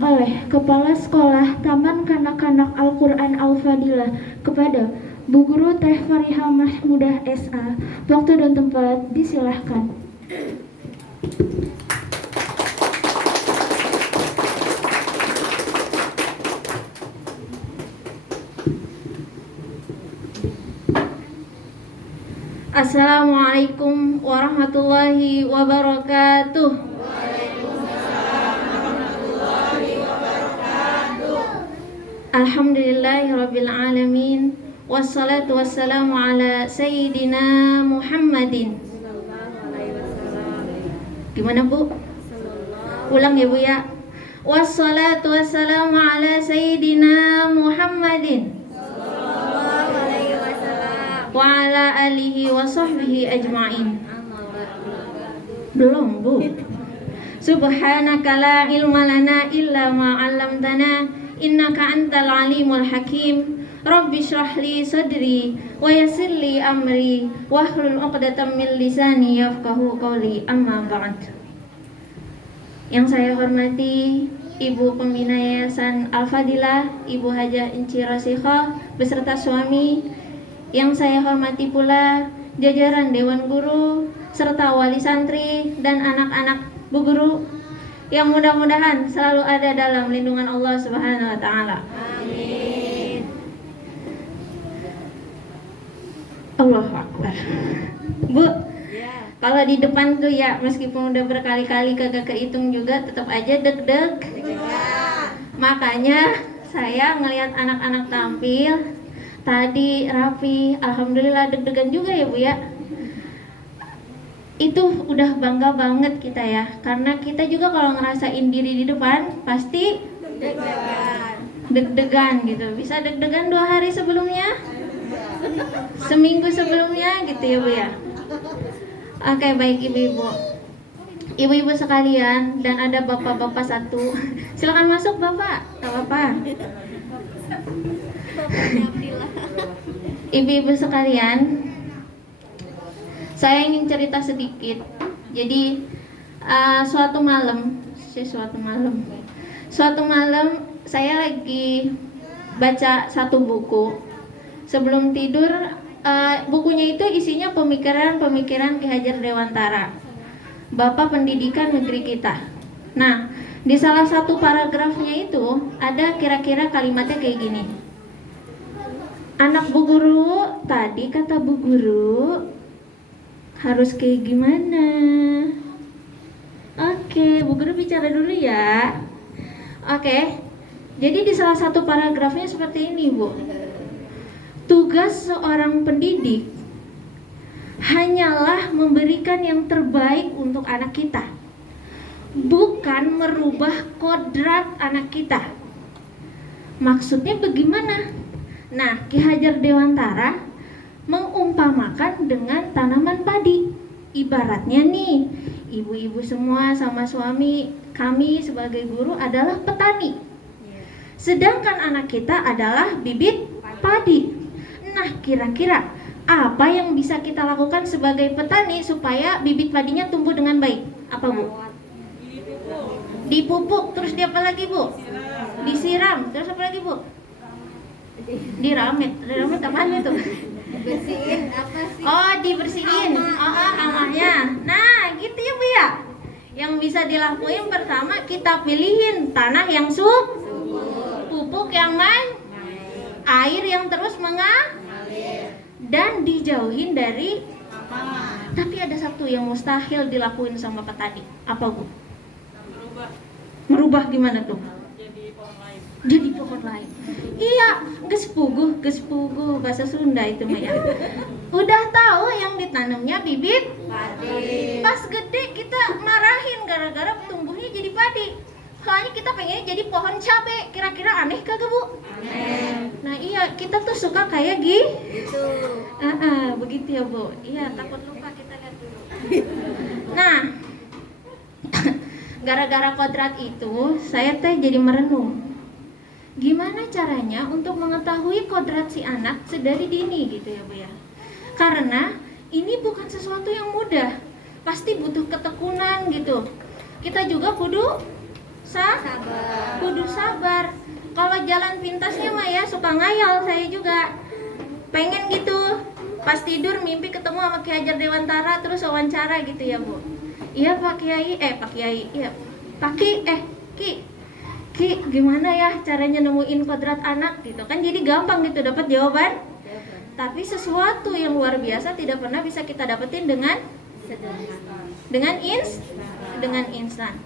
Oleh Kepala Sekolah Taman Kanak-Kanak Al-Quran Al-Fadilah kepada Bu Guru Teh Fariha Mahmudah SA. Waktu dan tempat disilahkan. Assalamualaikum warahmatullahi wabarakatuh. Alhamdulillahirabbil alamin. Wassalatu wassalamu ala sayyidina Muhammadin. Gimana Bu? Ulang ya Bu ya. Wassalatu wassalamu ala sayyidina Muhammadin wa ala alihi wa sahbihi ajma'in. Belum Bu. Subhanaka la ilma lana illa ma 'allamtana innaka antal alimul hakim. Rabbi shrah li sadri wa yassir li amri wahlul 'uqdatam min lisani yafqahu qawli. Amma ba'd. Yang saya hormati Ibu Pembina Yayasan Al-Fadilah, Ibu Hajah Enci Rosikhah beserta suami. Yang saya hormati pula jajaran Dewan Guru serta wali santri dan anak-anak Bu Guru yang mudah-mudahan selalu ada dalam lindungan Allah Subhanahu wa taala. Amin. Allahu Akbar. Bu, kalau di depan tuh ya meskipun udah berkali-kali kagak kehitung juga tetap aja deg-deg. Makanya saya ngelihat anak-anak tampil tadi rapi, alhamdulillah deg-degan juga ya Bu ya. Itu udah bangga banget kita ya, karena kita juga kalau ngerasain diri di depan pasti deg-degan gitu. Bisa deg-degan 2 hari sebelumnya, seminggu sebelumnya gitu ya Bu ya. Oke, baik ibu-ibu, ibu-ibu sekalian dan ada bapak-bapak satu. Silakan masuk Bapak, gak apa-apa. Ibu-ibu sekalian, saya ingin cerita sedikit. Jadi suatu malam saya lagi baca satu buku. Sebelum tidur, bukunya itu isinya pemikiran-pemikiran Ki Hajar Dewantara, Bapak Pendidikan Negeri kita. Nah, di salah satu paragrafnya itu ada kira-kira kalimatnya kayak gini. Anak Bu Guru, tadi kata Bu Guru harus kayak gimana? Oke, Bu Guru bicara dulu ya. Oke, jadi di salah satu paragrafnya seperti ini Bu. Tugas seorang pendidik hanyalah memberikan yang terbaik untuk anak kita, bukan merubah kodrat anak kita. Maksudnya bagaimana? Nah, Ki Hajar Dewantara mengumpamakan dengan tanaman padi. Ibaratnya nih, ibu-ibu semua sama suami, kami sebagai guru adalah petani. Sedangkan anak kita adalah bibit padi. Nah, kira-kira apa yang bisa kita lakukan sebagai petani supaya bibit padinya tumbuh dengan baik? Apa Bu? Dipupuk, terus di apa lagi Bu? Disiram, terus apa lagi Bu? Diramit apaan itu? Bersihin apa sih? Oh, dibersihin. Amahnya. Nah, gitu ya Bu ya. Yang bisa dilakuin pertama kita pilihin tanah yang subur, pupuk yang air yang terus mengalir, dan dijauhin dari Tapi ada satu yang mustahil dilakuin sama petani. Apa Bu? Merubah gimana tuh? Jadi pohon lain. Iya, gespuguh bahasa Sunda itu mah ya. Udah tahu yang ditanamnya bibit padi. Pas gede kita marahin gara-gara tumbuhnya jadi padi. Soalnya kita pengennya jadi pohon cabe. Kira-kira aneh kagak Bu? Aneh. Nah iya, kita tuh suka kayak gitu. Begitu ya Bu. Iya, takut lupa, kita lihat dulu. Nah, gara-gara kodrat itu saya teh jadi merenung. Gimana caranya untuk mengetahui kodrat si anak sedari dini gitu ya Bu ya. Karena ini bukan sesuatu yang mudah, pasti butuh ketekunan gitu. Kita juga kudu Sabar. kudu sabar. Kalau jalan pintasnya mah ya suka ngayal, saya juga pengen gitu. Pas tidur mimpi ketemu sama Ki Hajar Dewantara terus wawancara gitu ya Bu. Iya Pak Kiai, Pak Kiai, iya Pak Ki, gimana ya caranya nemuin kodrat anak gitu kan, jadi gampang gitu dapat jawaban. Tapi sesuatu yang luar biasa tidak pernah bisa kita dapetin dengan instan.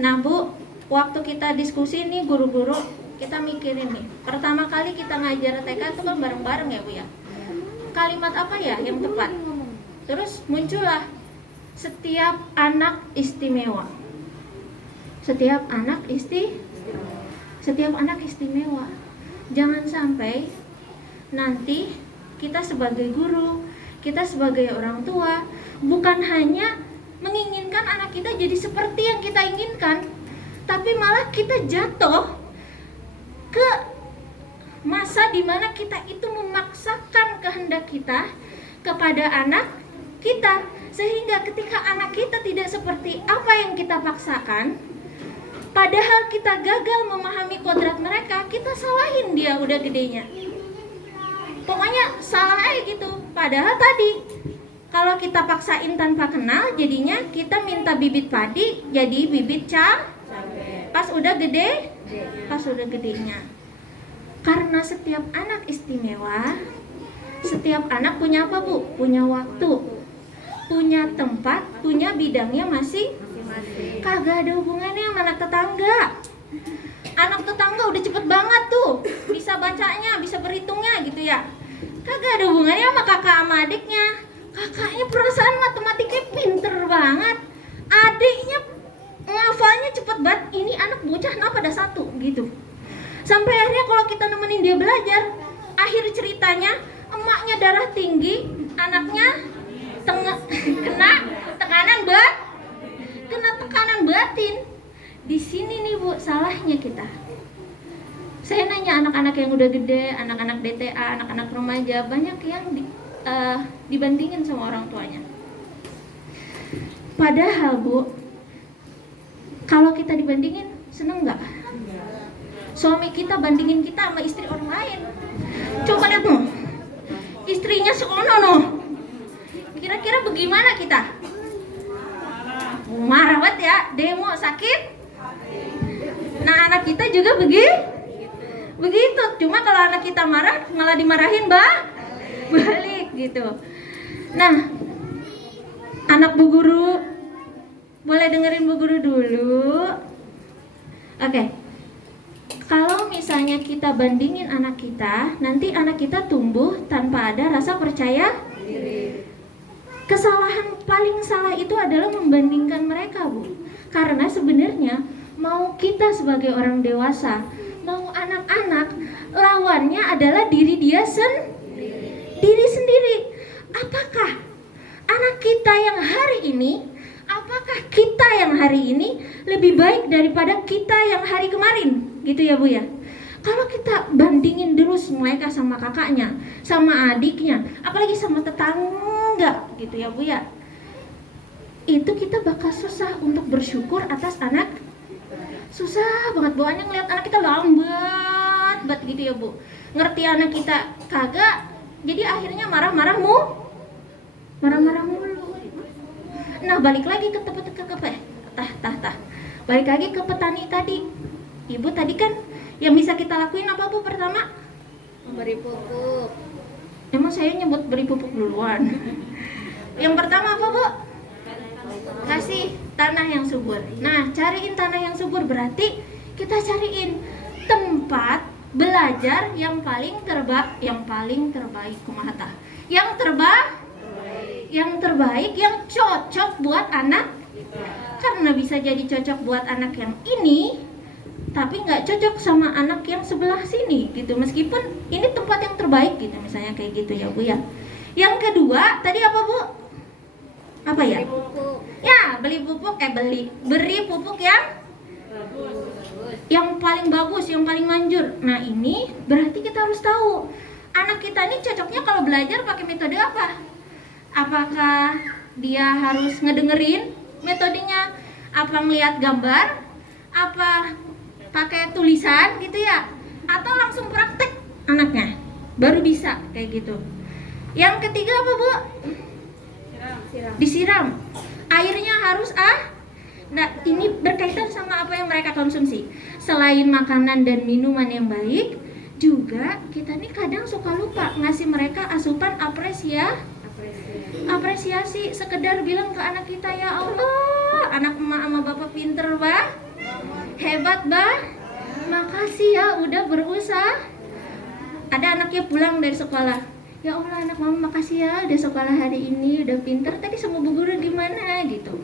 Nah Bu, waktu kita diskusi nih guru-guru, kita mikirin nih, pertama kali kita ngajar TK itu kan bareng-bareng ya Bu ya. Kalimat apa ya yang tepat? Terus muncullah setiap anak istimewa. Setiap anak istimewa. Jangan sampai nanti kita sebagai guru, kita sebagai orang tua bukan hanya menginginkan anak kita jadi seperti yang kita inginkan, tapi malah kita jatuh ke masa dimana kita itu memaksakan kehendak kita kepada anak kita, sehingga ketika anak kita tidak seperti apa yang kita paksakan, padahal kita gagal memahami kodrat mereka, kita salahin dia udah gedenya. Pokoknya salah aja gitu. Padahal tadi kalau kita paksain tanpa kenal, jadinya kita minta bibit padi jadi bibit cabai. Pas udah gedenya. Karena setiap anak istimewa, setiap anak punya apa Bu? Punya waktu, punya tempat, punya bidangnya masing-masing. Kagak ada hubungannya sama anak tetangga. Anak tetangga udah cepet banget tuh, bisa bacanya, bisa berhitungnya gitu ya. Kagak ada hubungannya sama kakak sama adiknya. Kakaknya perasaan matematikanya pinter banget, adiknya ngafalnya cepet banget. Ini anak bocah kenapa ada satu gitu. Sampai akhirnya kalau kita nemenin dia belajar, akhir ceritanya emaknya darah tinggi, anaknya kena tekanan batin. Di sini nih Bu salahnya kita. Saya nanya anak-anak yang udah gede, anak-anak DTA, anak-anak remaja, banyak yang dibandingin sama orang tuanya. Padahal Bu, kalau kita dibandingin, seneng nggak? Suami kita bandingin kita sama istri orang lain. Coba lihat noh, istrinya sekono noh. Kira-kira bagaimana kita? Marah banget ya, demo sakit. Nah anak kita juga begitu. Cuma kalau anak kita marah malah dimarahin balik gitu. Nah anak Bu Guru, boleh dengerin Bu Guru dulu. Oke. Kalau misalnya kita bandingin anak kita, nanti anak kita tumbuh tanpa ada rasa percaya diri. Kesalahan paling salah itu adalah membandingkan mereka Bu. Karena sebenarnya mau kita sebagai orang dewasa, mau anak-anak, lawannya adalah diri dia sendiri. Apakah anak kita yang hari ini, apakah kita yang hari ini lebih baik daripada kita yang hari kemarin? Gitu ya Bu ya. Kalau kita bandingin terus mereka sama kakaknya, sama adiknya, apalagi sama tetangga gitu ya Bu ya, itu kita bakal susah untuk bersyukur atas anak. Susah banget bawaannya ngeliat anak kita lambat banget gitu ya Bu. Ngerti anak kita kagak, jadi akhirnya marah-marah mulu. Nah balik lagi ke balik lagi ke petani tadi. Ibu tadi kan yang bisa kita lakuin apa Bu pertama? Memberi pupuk. Emang saya nyebut beri pupuk duluan. Yang pertama apa Bu? Kasih tanah yang subur. Nah cariin tanah yang subur berarti kita cariin tempat belajar yang paling terbaik kumaha tah? Yang terbaik yang cocok buat anak. Karena bisa jadi cocok buat anak yang ini, tapi nggak cocok sama anak yang sebelah sini gitu. Meskipun ini tempat yang terbaik gitu, misalnya kayak gitu ya Bu ya. Yang kedua tadi apa Bu? Apa ya? Beri pupuk. Ya beri pupuk yang paling bagus, yang paling manjur. Nah ini berarti kita harus tahu anak kita ini cocoknya kalau belajar pakai metode apa? Apakah dia harus ngedengerin metodenya, apa ngelihat gambar, apa pakai tulisan gitu ya, atau langsung praktek anaknya baru bisa kayak gitu. Yang ketiga apa Bu? Disiram. Airnya harus nah ini berkaitan sama apa yang mereka konsumsi. Selain makanan dan minuman yang baik, juga kita nih kadang suka lupa ngasih mereka asupan apresiasi. Sekedar bilang ke anak kita, ya Allah, anak emak sama bapak pinter bah, hebat bah, makasih ya udah berusaha. Ada anaknya pulang dari sekolah, ya Allah anak mama makasih ya udah sekolah hari ini, udah pinter, tadi sama bu guru gimana gitu.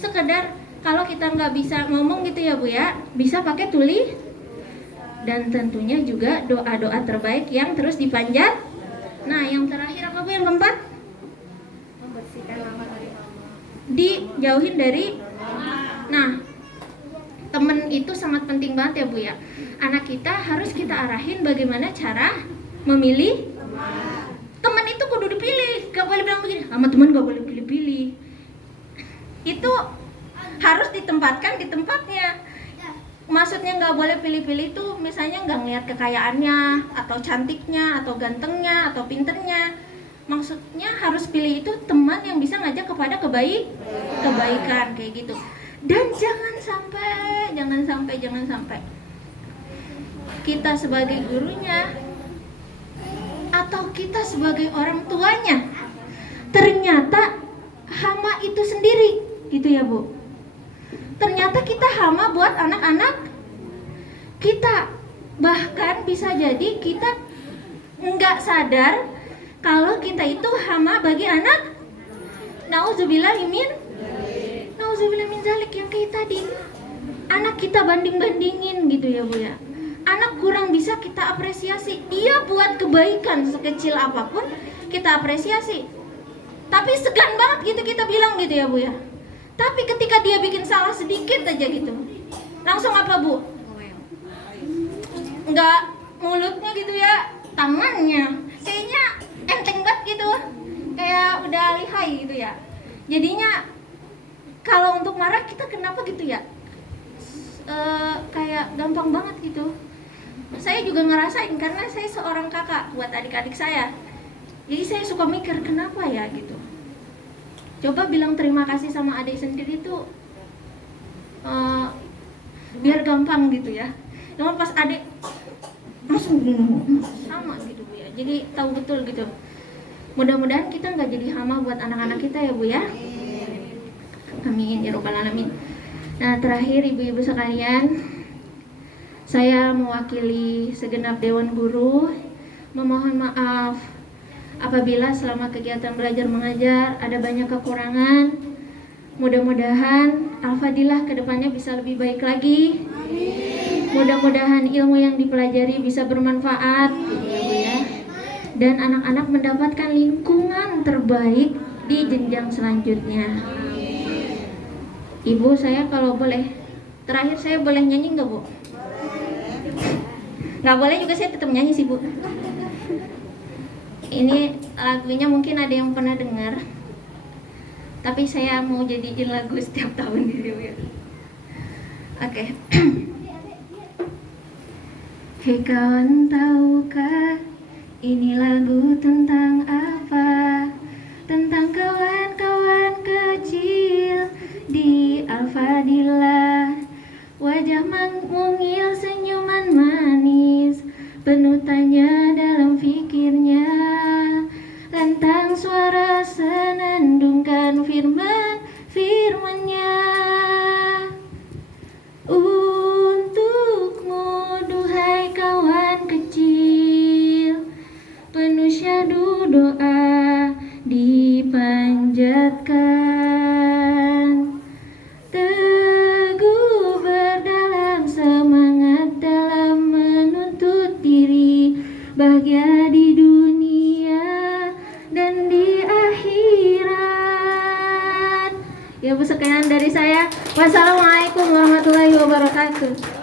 Sekedar kalau kita nggak bisa ngomong gitu ya Bu ya, bisa pakai tuli. Dan tentunya juga doa-doa terbaik yang terus dipanjat. Nah yang terakhir apa Bu, yang keempat? Membersihkan nama dari mama. Dijauhin dari Nah temen itu sangat penting banget ya Bu ya. Anak kita harus kita arahin bagaimana cara memilih teman. Itu kudu dipilih, gak boleh bilang begini, sama teman gak boleh pilih-pilih. Itu harus ditempatkan di tempatnya. Maksudnya nggak boleh pilih-pilih tuh, misalnya nggak ngeliat kekayaannya, atau cantiknya, atau gantengnya, atau pinternya. Maksudnya harus pilih itu teman yang bisa ngajak kepada kebaikan kayak gitu. Dan jangan sampai kita sebagai gurunya atau kita sebagai orang tuanya ternyata hama itu sendiri gitu ya Bu. Ternyata kita hama buat anak-anak kita. Bahkan bisa jadi kita nggak sadar kalau kita itu hama bagi anak. Nauzubillah min zalik, yang kayak tadi. Anak kita banding-bandingin gitu ya Bu ya. Anak kurang bisa kita apresiasi. Dia buat kebaikan sekecil apapun kita apresiasi. Tapi segan banget gitu kita bilang gitu ya Bu ya. Tapi ketika dia bikin salah sedikit aja gitu, langsung apa Bu? Enggak mulutnya gitu ya, tangannya kayaknya enteng banget gitu, kayak udah lihai gitu ya. Jadinya kalau untuk marah kita kenapa gitu ya, kayak gampang banget gitu. Saya juga ngerasain karena saya seorang kakak buat adik-adik saya. Jadi saya suka mikir kenapa ya gitu. Coba bilang terima kasih sama adik sendiri tuh biar gampang gitu ya. Cuma pas adik langsung sama gitu Bu ya. Jadi tahu betul gitu. Mudah-mudahan kita nggak jadi hama buat anak-anak kita ya Bu ya. Amin ya robbal alamin. Nah terakhir ibu-ibu sekalian, saya mewakili segenap Dewan Guru memohon maaf apabila selama kegiatan belajar mengajar ada banyak kekurangan. Mudah-mudahan Al-Fadilah kedepannya bisa lebih baik lagi. Mudah-mudahan ilmu yang dipelajari bisa bermanfaat ya. Dan anak-anak mendapatkan lingkungan terbaik di jenjang selanjutnya. Ibu saya kalau boleh, terakhir saya boleh nyanyi nggak Bu? Nggak boleh juga saya tetap nyanyi sih Bu. Ini lagunya mungkin ada yang pernah dengar, tapi saya mau jadiin lagu setiap tahun gitu ya. Oke. Hei kawan, tahukah ini lagu tentang apa? Tentang kawan-kawan kecil di Al-Fadilah. Wajah mungil, senyuman manis, penuh tanya dalam fikirnya. Lantang suara senandungkan firman-nya. Untukmu duhai kawan kecil, penuh syahdu doa dipanjatkan. Teguh berdalam semangat dalam menuntut diri, bahagia di dunia dan di akhirat. Ya Bu, sekian dari saya. Wassalamualaikum warahmatullahi wabarakatuh.